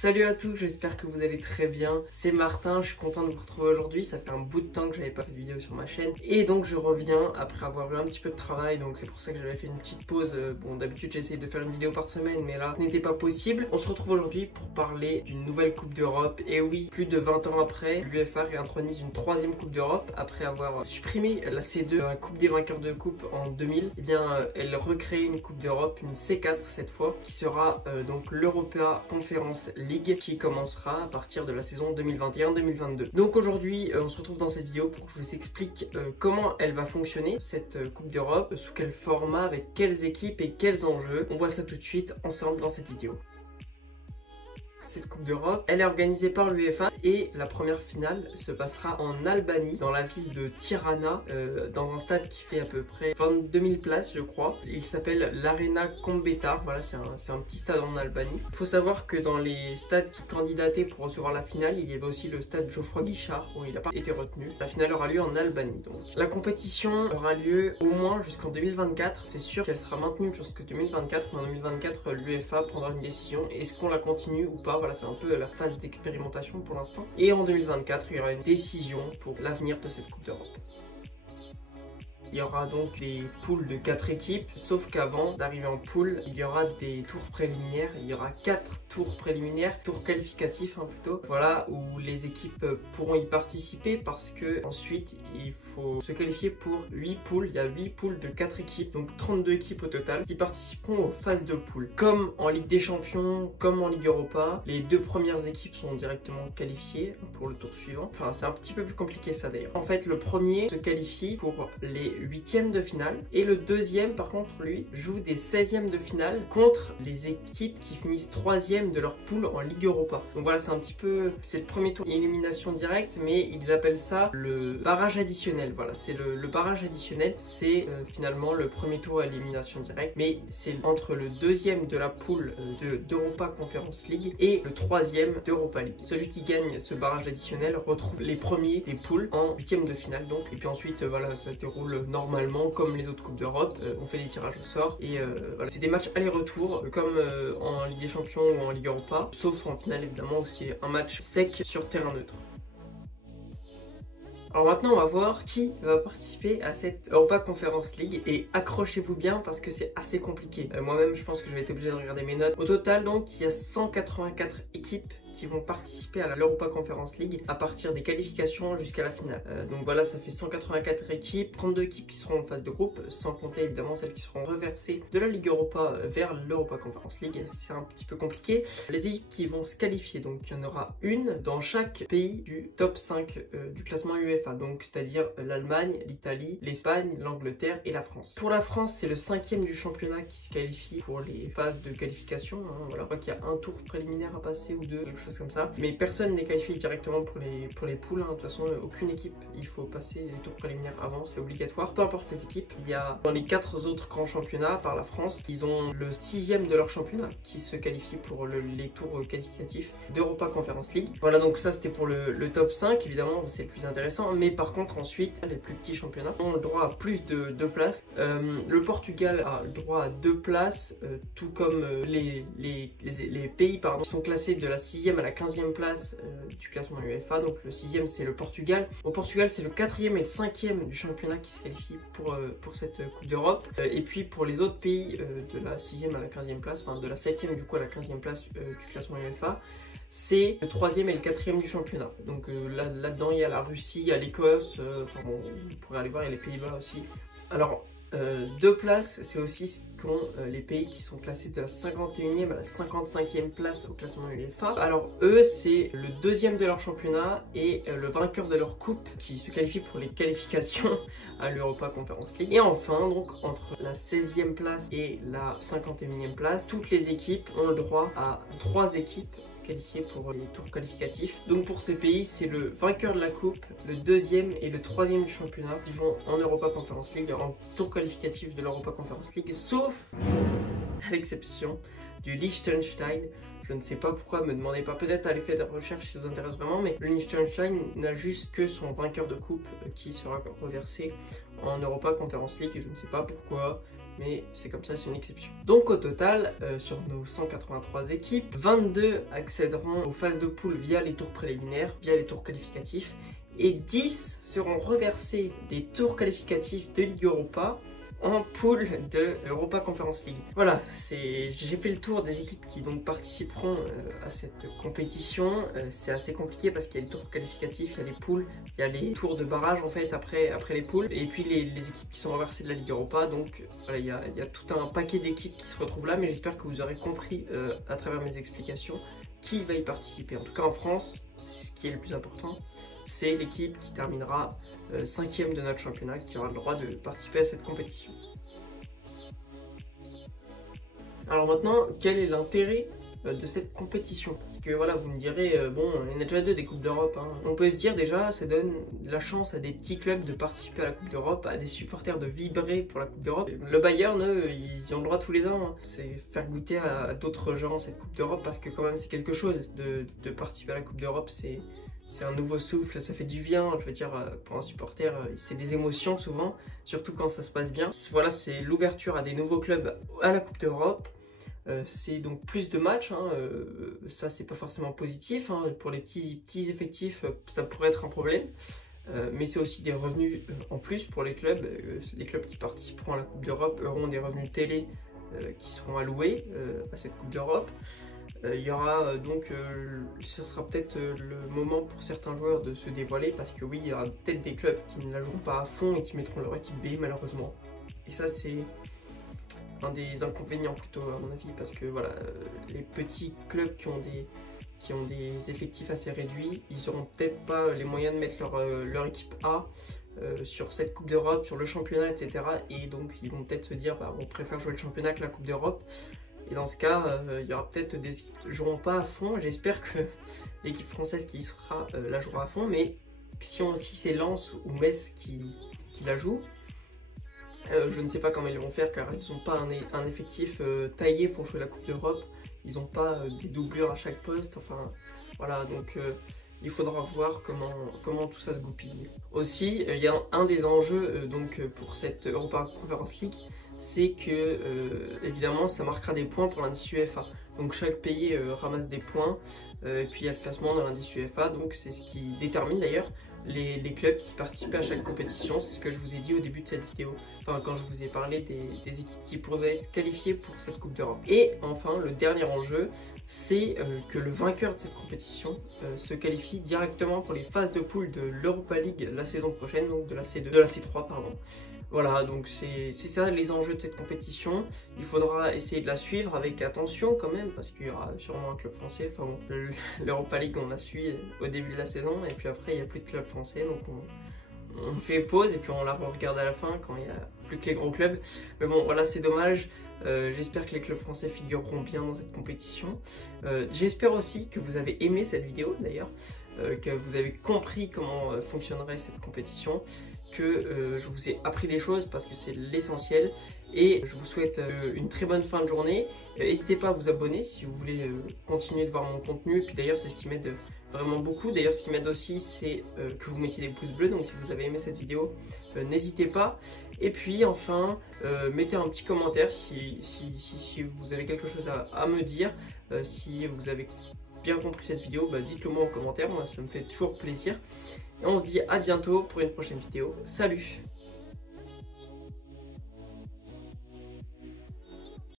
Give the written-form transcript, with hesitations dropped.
Salut à tous, j'espère que vous allez très bien. C'est Martin, je suis content de vous retrouver aujourd'hui. Ça fait un bout de temps que j'avais pas fait de vidéo sur ma chaîne. Et donc je reviens après avoir eu un petit peu de travail. Donc c'est pour ça que j'avais fait une petite pause. Bon, d'habitude j'essaye de faire une vidéo par semaine, mais là ce n'était pas possible. On se retrouve aujourd'hui pour parler d'une nouvelle Coupe d'Europe. Et oui, plus de 20 ans après, l'UEFA réintronise une troisième Coupe d'Europe. Après avoir supprimé la C2, la Coupe des vainqueurs de coupe en 2000, eh bien elle recrée une Coupe d'Europe, une C4 cette fois, qui sera donc l'Europa Conference League, qui commencera à partir de la saison 2021-2022. Donc aujourd'hui on se retrouve dans cette vidéo pour que je vous explique comment elle va fonctionner, cette Coupe d'Europe, sous quel format, avec quelles équipes et quels enjeux. On voit ça tout de suite ensemble dans cette vidéo. Cette Coupe d'Europe, elle est organisée par l'UEFA et la première finale se passera en Albanie, dans la ville de Tirana, dans un stade qui fait à peu près 22 000 places je crois. Il s'appelle l'Arena Kombetar, voilà, c'est un petit stade en Albanie. Il faut savoir que dans les stades qui candidataient pour recevoir la finale, il y avait aussi le stade Geoffroy Guichard, où il n'a pas été retenu. La finale aura lieu en Albanie donc. La compétition aura lieu au moins jusqu'en 2024, c'est sûr qu'elle sera maintenue jusqu'en 2024, mais en 2024 l'UEFA prendra une décision, est-ce qu'on la continue ou pas. Voilà, c'est un peu la phase d'expérimentation pour l'instant. Et en 2024, il y aura une décision pour l'avenir de cette Coupe d'Europe. Il y aura donc des poules de 4 équipes, sauf qu'avant d'arriver en poule, il y aura des tours préliminaires. Il y aura 4 tours préliminaires, tours qualificatifs plutôt, voilà, où les équipes pourront y participer parce que ensuite il faut se qualifier pour 8 poules. Il y a 8 poules de 4 équipes, donc 32 équipes au total qui participeront aux phases de poule. Comme en Ligue des Champions, comme en Ligue Europa, les 2 premières équipes sont directement qualifiées pour le tour suivant. Enfin, c'est un petit peu plus compliqué ça d'ailleurs. En fait, le premier se qualifie pour les 8e de finale et le deuxième par contre lui joue des 16e de finale contre les équipes qui finissent 3e de leur poule en Ligue Europa. Donc voilà, c'est un petit peu, c'est le premier tour élimination directe, mais ils appellent ça le barrage additionnel. Voilà, c'est le barrage additionnel, c'est finalement le premier tour à élimination directe, mais c'est entre le deuxième de la poule d'Europa Conference League et le 3e d'Europa League. Celui qui gagne ce barrage additionnel retrouve les premiers des poules en 8e de finale donc, et puis ensuite voilà, ça se déroule normalement comme les autres Coupes d'Europe. On fait des tirages au sort et voilà, c'est des matchs aller-retour comme en Ligue des Champions ou en Ligue Europa, sauf en finale évidemment où c'est un match sec sur terrain neutre. Alors maintenant on va voir qui va participer à cette Europa Conference League et accrochez-vous bien parce que c'est assez compliqué. Moi-même je pense que je vais être obligé de regarder mes notes. Au total donc il y a 184 équipes qui vont participer à l'Europa Conference League à partir des qualifications jusqu'à la finale. Donc voilà, ça fait 184 équipes, 32 équipes qui seront en phase de groupe, sans compter évidemment celles qui seront reversées de la Ligue Europa vers l'Europa Conference League. C'est un petit peu compliqué. Les équipes qui vont se qualifier, donc il y en aura une dans chaque pays du top 5 du classement UEFA, donc c'est-à-dire l'Allemagne, l'Italie, l'Espagne, l'Angleterre et la France. Pour la France, c'est le 5e du championnat qui se qualifie pour les phases de qualification. Voilà, je crois qu'il y a un tour préliminaire à passer ou deux, quelque chose comme ça, mais personne n'est qualifié directement pour les poules. De toute façon aucune équipe, il faut passer les tours préliminaires avant, c'est obligatoire, peu importe les équipes. Il y a dans les 4 autres grands championnats par la France, ils ont le 6e de leur championnat qui se qualifie pour les tours qualificatifs d'Europa Conference League. Voilà, donc ça c'était pour le top 5, évidemment c'est le plus intéressant, mais par contre ensuite les plus petits championnats ont le droit à plus de 2 places. Le Portugal a le droit à 2 places, tout comme les pays pardon, sont classés de la 6e à la 15e place du classement UEFA. Donc le 6e c'est le Portugal. Au Portugal c'est le 4e et le 5e du championnat qui se qualifient pour cette Coupe d'Europe. Et puis pour les autres pays de la 6e à la 15e place, enfin de la 7e du coup à la 15e place du classement UEFA, c'est le 3e et le 4e du championnat. Donc là-dedans il y a la Russie, il y a l'Écosse, enfin bon, vous pourrez aller voir, il y a les Pays-Bas aussi. Alors 2 places, c'est aussi ce qu'ont les pays qui sont classés de la 51e à la 55e place au classement UEFA. Alors eux, c'est le 2e de leur championnat et le vainqueur de leur coupe qui se qualifie pour les qualifications à l'Europa Conference League. Et enfin, donc entre la 16e place et la 51e place, toutes les équipes ont le droit à 3 équipes qualifiés pour les tours qualificatifs. Donc pour ces pays, c'est le vainqueur de la coupe, le 2e et le 3e du championnat qui vont en Europa Conference League, en tour qualificatif de l'Europa Conference League, sauf à l'exception du Liechtenstein. Je ne sais pas pourquoi, me demandez pas, peut-être à l'effet de recherche si ça vous intéresse vraiment, mais le Liechtenstein n'a juste que son vainqueur de coupe qui sera reversé en Europa Conference League et je ne sais pas pourquoi. mais c'est comme ça, c'est une exception. Donc au total, sur nos 183 équipes, 22 accéderont aux phases de poule via les tours préliminaires, via les tours qualificatifs, et 10 seront reversés des tours qualificatifs de Ligue Europa en poule de Europa Conference League. Voilà, j'ai fait le tour des équipes qui donc participeront à cette compétition. C'est assez compliqué parce qu'il y a les tours qualificatifs, il y a les poules, il y a les tours de barrage en fait après les poules, et puis les équipes qui sont reversées de la Ligue Europa. Donc voilà, il y a tout un paquet d'équipes qui se retrouvent là, mais j'espère que vous aurez compris à travers mes explications qui va y participer. En tout cas en France, ce qui est le plus important, c'est l'équipe qui terminera 5e de notre championnat qui aura le droit de participer à cette compétition. Alors maintenant, quel est l'intérêt de cette compétition? Parce que voilà, vous me direz, bon, il y en a déjà 2 des Coupes d'Europe. Hein. On peut se dire déjà, ça donne la chance à des petits clubs de participer à la Coupe d'Europe, à des supporters de vibrer pour la Coupe d'Europe. Le Bayern, eux, ils y ont le droit tous les ans. Hein. C'est faire goûter à d'autres gens cette Coupe d'Europe parce que quand même c'est quelque chose de participer à la Coupe d'Europe. C'est un nouveau souffle, ça fait du bien, je veux dire, pour un supporter, c'est des émotions souvent, surtout quand ça se passe bien. Voilà, c'est l'ouverture à des nouveaux clubs à la Coupe d'Europe. C'est donc plus de matchs, hein, ça c'est pas forcément positif, hein, pour les petits effectifs ça pourrait être un problème, mais c'est aussi des revenus en plus pour les clubs. Les clubs qui participeront à la Coupe d'Europe auront des revenus télé qui seront alloués à cette Coupe d'Europe. Il y aura donc, ce sera peut-être le moment pour certains joueurs de se dévoiler parce que oui, il y aura peut-être des clubs qui ne la joueront pas à fond et qui mettront leur équipe B malheureusement. Et ça c'est un des inconvénients plutôt à mon avis parce que voilà, les petits clubs qui ont des effectifs assez réduits, ils n'auront peut-être pas les moyens de mettre leur équipe A sur cette Coupe d'Europe, sur le championnat, etc. Et donc ils vont peut-être se dire bah, on préfère jouer le championnat que la Coupe d'Europe. Et dans ce cas, il y aura peut-être des équipes qui ne joueront pas à fond. J'espère que l'équipe française qui y sera la jouera à fond. Mais si c'est Lens ou Metz qui la joue, je ne sais pas comment ils vont faire car ils n'ont pas un effectif taillé pour jouer la Coupe d'Europe. Ils n'ont pas des doublures à chaque poste. Enfin, voilà, donc il faudra voir comment tout ça se goupille. Aussi, il y a un des enjeux donc, pour cette Europa Conference League, c'est que évidemment ça marquera des points pour l'indice UEFA. Donc chaque pays ramasse des points, et puis il y a le classement dans l'indice UEFA, donc c'est ce qui détermine d'ailleurs les clubs qui participent à chaque compétition. C'est ce que je vous ai dit au début de cette vidéo, enfin quand je vous ai parlé des équipes qui pourraient se qualifier pour cette Coupe d'Europe. Et enfin le dernier enjeu, c'est que le vainqueur de cette compétition se qualifie directement pour les phases de poule de l'Europa League la saison prochaine, donc de la C3 pardon. Voilà, donc c'est ça les enjeux de cette compétition. Il faudra essayer de la suivre avec attention quand même, parce qu'il y aura sûrement un club français. Enfin bon, l'Europa League on la suit au début de la saison, et puis après il n'y a plus de club français, donc on fait pause et puis on la regarde à la fin quand il n'y a plus que les gros clubs. Mais bon voilà, c'est dommage. J'espère que les clubs français figureront bien dans cette compétition. J'espère aussi que vous avez aimé cette vidéo d'ailleurs, que vous avez compris comment fonctionnerait cette compétition, que je vous ai appris des choses parce que c'est l'essentiel, et je vous souhaite une très bonne fin de journée. N'hésitez pas à vous abonner si vous voulez continuer de voir mon contenu, et puis d'ailleurs c'est ce qui m'aide vraiment beaucoup. D'ailleurs ce qui m'aide aussi c'est que vous mettiez des pouces bleus, donc si vous avez aimé cette vidéo n'hésitez pas. Et puis enfin mettez un petit commentaire si vous avez quelque chose à me dire, si vous avez bien compris cette vidéo, bah dites-le moi en commentaire, moi ça me fait toujours plaisir. Et on se dit à bientôt pour une prochaine vidéo. Salut!